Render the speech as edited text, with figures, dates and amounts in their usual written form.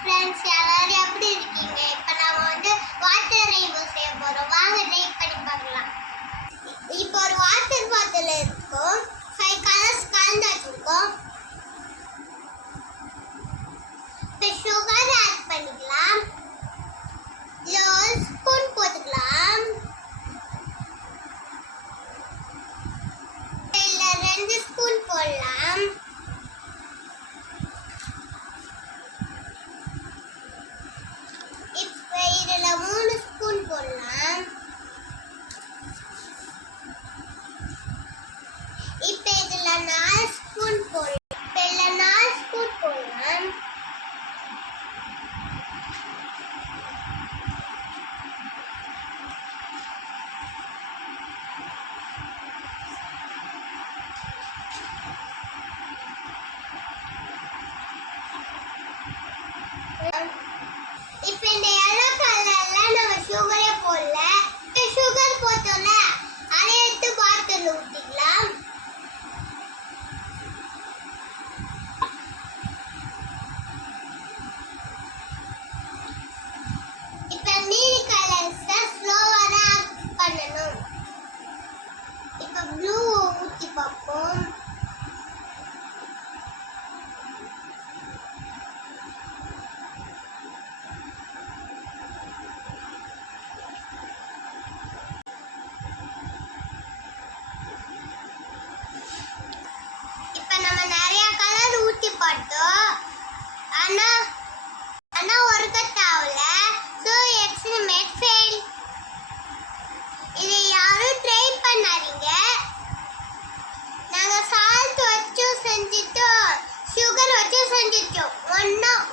Friends எல்லாரும் எப்படி இருக்கீங்க? இப்போ நாம வாட்டர் ரெயின்போ செய்ய போறோம். வாங்க ட்ரை பண்ணி பார்க்கலாம். இப்போ ஒரு வாட்டர் பாட்டில் இருக்கும். 5 கலர்ஸ் கலந்து வச்சிருக்கோம். இப்போ சுகர் ஆட் பண்ணிக்கலாம். இதுல ஒரு ஸ்பூன் போட்டுக்கலாம். இல்ல 2 ஸ்பூன் போடலாம். இதுல 3 ஸ்பூன் போடலாம். இப்போ இதுல 4 ஸ்பூன் போடலாம். இப்போ இந்த yellow கலர்ல நம்ம சுகரே போடல. இப்போ சுகர் போட்டோம்ல, அதை எடுத்து பாட்டில்ல ஊத்திக்கலாம். இப்போ மீதி கலர்ஸை ஸ்லோவா ஆட் பண்ணணும். இப்போ ப்ளூ ஊத்தி பார்ப்போம். நம்ம நிறைய கலர் ஊத்தி பார்த்தோம். ஆனா ஒரு கட்டாவல. So experiment fail. இதை யாரும் ட்ரை பண்ணாதீங்க. நாங்க சால்ட் வச்சு செஞ்சிட்டோம், சுகர் வச்சு செஞ்சிட்டோம். ஒன்னும்